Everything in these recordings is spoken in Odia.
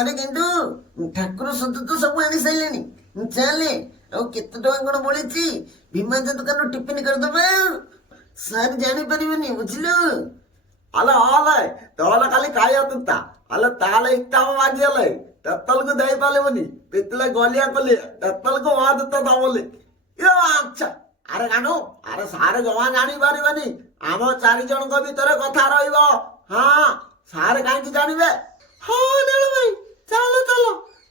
ଆରେ କିନ୍ତୁ ଠାକୁର ସତ ତ ସବୁ ଆଣି ସାରିଲେଣି। ଚାଲେ ଆଉ କେତେ ଟଙ୍କା କଣ ବଳିଛି ଭୀମାଜା ଦୋକାନରୁ ଟିଫିନ କରିଦବା। ସାର୍ ଜାଣିପାରିବେନି ବୁଝିଲୁ। ಅಲ್ಲ ಆಲೆ ತೋಲ ಖಾಲಿ ಕಾಯತ್ತ ಅಲ್ಲ ತಾಳೆ ಇಕ್ತಾವ ಆಗಿಯಲ್ಲ ತೆತ್ತಲ್ಗೂ ದಯ ಪಾಲಿವನಿ ಪಿತ್ತಲೆ ಗೋಲಿಯಾ ಕೊಲ್ಲಿ ತೆತ್ತಲ್ಗೂ ವಾದುತ್ತ ದವಲಿ ಇರೋ ಅಚ್ಚ ଆରେ ଗାନୁ ଆରେ ସାରେ ଜମା ଜାଣିପାରିବେନି ଆମ 4 ଜଣଙ୍କ ଭିତରେ କଥା ରହିବ। ହଁ ସାରେ କାହିଁକି ଜାଣିବେ? ହଁ ନେଳ ଭାଇ ଚାଲ ଚାଲ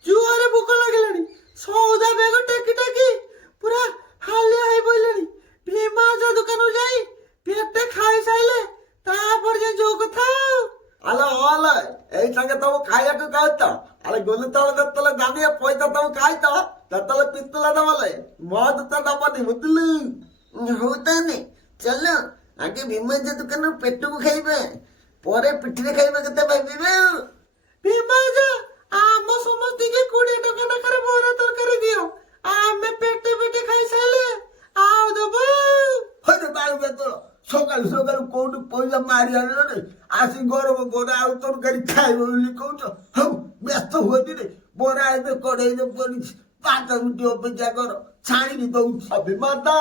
ଜୁଆରେ ଭୋକ ଲାଗିଲାଣି ସଉଦା ବେଗ ଟେକି ଟେକି ପୁରା ହାଲିଆ ହେଇ ପଇଲେଣି। ଭୀମାଜା ଦୋକାନରୁ ଯାଇ ପେଟେ ଖାଇସାଇଲେ ତାପରେ ଯାଇ ଯୋଉ କଥା। ಅಲ್ಲ ಆಲೆ এই ಸಂಗೆ ತವು ಕಾಯಕ್ಕೆ ಕಾಯ್ತ ಅಲ್ಲ ಗೊಲ್ಲುತ್ತಾಳೆ ತೆತ್ತಲೆ ದಾನಿಯ ಪೊಯ್ತ ತವು ಕಾಯ್ತ ತೆತ್ತಲೆ ಪಿತ್ತಲೆ ದವಲೆ ಮೋದುತ್ತ ದಪ್ಪನಿ ಮುದ್ಲು। ହଉ ତାହେଲେ ଚାଲ ଆଗେ ଭୀମାଜା ଦୋକାନରୁ ପେଟକୁ ଖାଇବା ପରେ ପିଠିରେ ଖାଇବା କଥା ଭାବିବା। ଭୀମାଜା ଆମ ସମସ୍ତିକି 20 ଟଙ୍କା ନାଖରେ ବରା ତରକାରୀ ଦିଅ ଆମେ ପେଟେ ପେଟେ ଖାଇସାଇଲେ ଆଉ ଦବ। ହଇରେ ବାଳୁ ବେତଳ ସକାଳୁ ସକାଳୁ କୋଉଠୁ ପଇସା ମାରି ଆଣିଲରେ ଆସି ଗରମ ବରା ଆଉ ତରକାରୀ ଖାଇବ ବୋଲି କହୁଛ। ହଉ ବ୍ୟସ୍ତ ହୁଅନି ରେ ବରା ଏବେ କଢେଇରେ ପଡିଛି 5 ମିନିଟ୍ ଅପେକ୍ଷା କର ଛାଣିକି ଦଉଛି। ଅଭିମାତା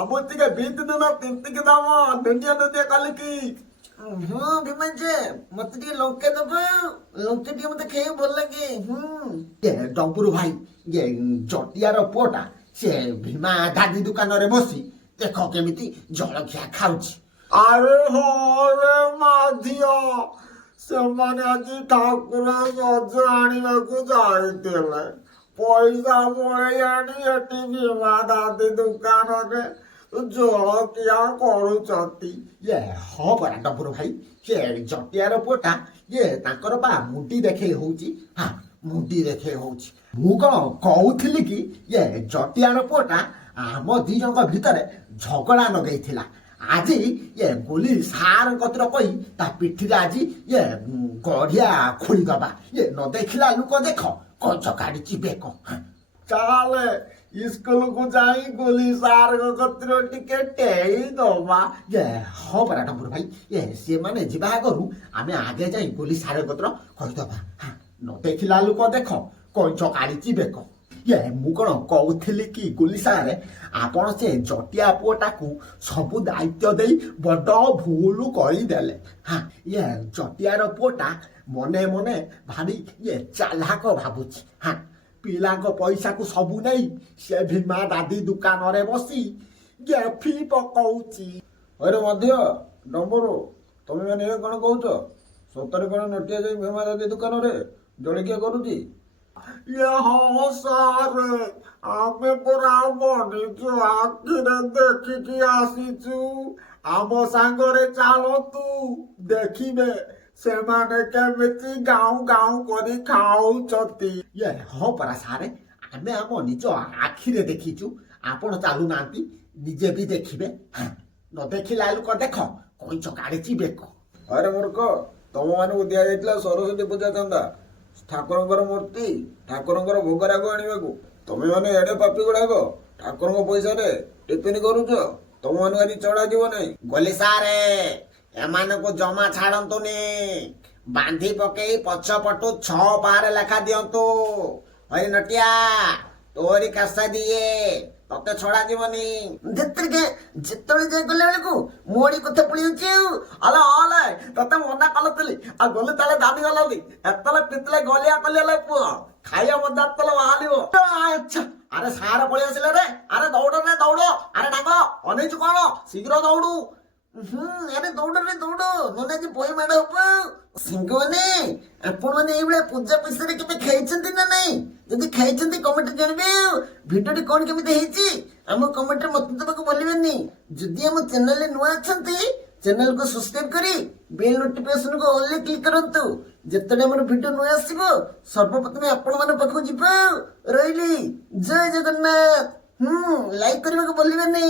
ଆମ ଟିକେ ବିତ ଦିନ ତିନ୍ତିକି ଦମ ଦୁନିଆ ଦୁନିଆ କଲିକି। ହଁ ଭୀମାଜା ମତେ ଟିକେ ଲଙ୍କା ଦବ। ଲଙ୍କା ଟିକେ ମତେ ଖାଇବାକୁ ଭଲ ଲାଗେ। ଡମ୍ବୁରୁ ଭାଇ ଜଟିଆର ପୁଅଟା ସେ ଭୀମା ଦାଦି ଦୋକାନରେ ବସି ଦେଖ କେମିତି ଜଳଖିଆ ଖାଉଛି। ଆରେ ହରେ ମାଧିଅ ସେମାନେ ଆଜି ଠାକୁର ସଜ ଆଣିବାକୁ ଯାଇଥିଲେ ପଇସା ପଳେଇ ଆଣି ଏଠି ଭୀମା ଦାଦି ଦୋକାନରେ ଜଳଖିଆ କରୁଛନ୍ତି। ହଁ ପରା ଡମ୍ବୁରୁ ଭାଇ ସେ ଜଟିଆର ପୁଅଟା ତାଙ୍କର ବା ମୁଣ୍ଡି ଦେଖେଇ ହଉଛି। ହଁ ମୁଣ୍ଡି ଦେଖେଇ ହଉଛି। ମୁଁ କଣ କହୁଥିଲି କି ଜଟିଆର ପୁଅଟା ଆମ 2 ଜଣଙ୍କ ଭିତରେ ଝଗଡ଼ା ଲଗେଇଥିଲା। ଆଜି ଗୋଲି ସାର୍ କତିର କହି ତା ପିଠିରେ ଆଜି ଗଢିଆ ଖୋଳିଦବା। ନ ଦେଖିଲା ଲୋକ ଦେଖ କଞ୍ଚ କାଢିଛି ବେକ। ଚାଲେ ସ୍କୁଲକୁ ଯାଇ ଗୋଲି ସାର୍ କତିର ଟିକେ ଟେଇ ଦବା। ହଁ ପରା ଡମ୍ବୁରୁ ଭାଇ ସେମାନେ ଯିବା ଆଗରୁ ଆମେ ଆଗେ ଯାଇ ଗୋଲି ସାର୍ କତିର କହିଦବା। ନ ଦେଖିଲା ଲୋକ ଦେଖ କଞ୍ଚ କାଢିଛି ବେକ। ମୁଁ କଣ କହୁଥିଲି କି ଗୋଲି ସାର୍ ଆପଣ ସେ ଜଟିଆ ପୁଅଟାକୁ ସବୁ ଦାୟିତ୍ୱ ଦେଇ ବଡ ଭୁଲ କରିଦେଲେ। ଜଟିଆର ପୁଅଟା ମନେ ମନେ ଭାରି ଚାଲାକ ଭାବୁଛି। ପିଲାଙ୍କ ପଇସାକୁ ସବୁ ନେଇ ସେ ଭୀମା ଦାଦି ଦୋକାନରେ ବସି ଗେଫି ପକଉଛି। ଅରେ ମଧ୍ୟ ଡମ୍ବରୁ ତମେ ମାନେ କଣ କହୁଛ? ସତରେ କଣ ନଟିଆ ଯାଇ ଭୀମା ଦାଦି ଦୋକାନରେ ଜଳଖିଆ କରୁଛି? ହଁ ସାର୍ ଆମେ ପରା ନିଜ ଆଖିରେ ଦେଖିକି ଆସିଛୁ। ଆମ ସାଙ୍ଗରେ ଚାଲନ୍ତୁ ଦେଖିବେ ସେମାନେ କେମିତି ଗାଉଁ ଗାଉଁ କରି ଖାଉଛନ୍ତି। ହଁ ପରା ସାରେ ଆମେ ଆମ ନିଜ ଆଖିରେ ଦେଖିଛୁ। ଆପଣ ଚାଲୁନାହାନ୍ତି ନିଜେ ବି ଦେଖିବେ। ନ ଦେଖିଲା ଲୋକ ଦେଖ କଇଁଚ କାଢିଛି ବେକ। ଆରେ ମୂର୍ଖ ତମ ମାନଙ୍କୁ ଦିଆଯାଇଥିଲା ସରସ୍ୱତୀ ପୂଜା ଚାନ୍ଦା ଠାକୁରଙ୍କର ମୂର୍ତ୍ତି ଠାକୁରଙ୍କର ଭୋଗରାଗ ଆଣିବାକୁ। ତମେ ମାନେ ଏଡେ ପାପି ଗୁଡାକ ଠାକୁରଙ୍କ ପଇସାରେ ଟିଫିନ କରୁଛ। ତମ ମାନଙ୍କୁ ଆଜି ଚଢା ଯିବ ନାହିଁ। ଗଲି ସାରେ ଏମାନଙ୍କୁ ଜମା ଛାଡନ୍ତୁନି ବାନ୍ଧି ପକେଇ ପଛ ପଟୁ 6 ପାହାରେ ଲେଖା ଦିଅନ୍ତୁ। ହରି ନଟିଆ ତୋରି କାଶା ଦିଏ ତତେ ଛଡା ଯିବନି। ଯେତେବେଳେ ଯାଇ ଗଲା ବେଳକୁ ମୋଡି କଥା ପଳେଇଯାଉଛି। ಅಲ್ಲ ಆಲೆ ತತ್ತೆ ಮನ್ನ ಕಲತ್ತಲಿ ಆ ಗೊಲ್ಲು ತಲೆ ದಾನಿ ಗಲಲ್ಲಿ ಎತ್ತಲೆ ಪಿತ್ತಲೆ ಗೋಲಿಯಾ ಕೊಲ್ಲಿಯಲ್ಲ ಪುଅ ଖାଇବା ମଧ୍ୟ ଏତଲେ ବାହାରିବ। ଆଚ୍ଛା ଆରେ ସାର ପଳେଇ ଆସିଲେ ରେ। ଆରେ ଦୌଡ଼ ରେ ଦୌଡ଼। ଆରେ ଡାଙ୍ଗ ଅନେଇଛୁ କଣ ଶୀଘ୍ର ଦୌଡୁ। ଆରେ ଦୌଡ଼ ରେ ଦୌଡ଼ ନହେଲେ ଆଜି ବହି ମାଡ଼ ହବ। ସାଙ୍ଗମାନେ ଆପଣ ମାନେ ଏଇଭଳିଆ ପୂଜା ପଇସାରେ କେବେ ଖାଇଛନ୍ତି ନା ନାଇଁ? ଯଦି ଖାଇଛନ୍ତି କମେଣ୍ଟରେ ଜାଣିବେ। ଭିଡିଓଟି କଣ କେମିତି ହେଇଛି ଆମ କମେଣ୍ଟରେ ମତ ଦେବାକୁ ଭୁଲିବେନି। ଯଦି ଆମ ଚ୍ୟାନେଲରେ ନୂଆ ଅଛନ୍ତି ଚ୍ୟାନେଲକୁ ସବସ୍କ୍ରାଇବ କରି ବେଲ୍ ନୋଟିଫିକେସନକୁ ଅଲରେ କ୍ଲିକ୍ କରନ୍ତୁ। ଯେତେବେଳେ ଆମର ଭିଡିଓ ନୂଆ ଆସିବ ସର୍ବପ୍ରଥମେ ଆପଣମାନଙ୍କ ପାଖକୁ ଯିବ। ରହିଲି ଜୟ ଜଗନ୍ନାଥ। ଲାଇକ୍ କରିବାକୁ ଭୁଲିବେନି।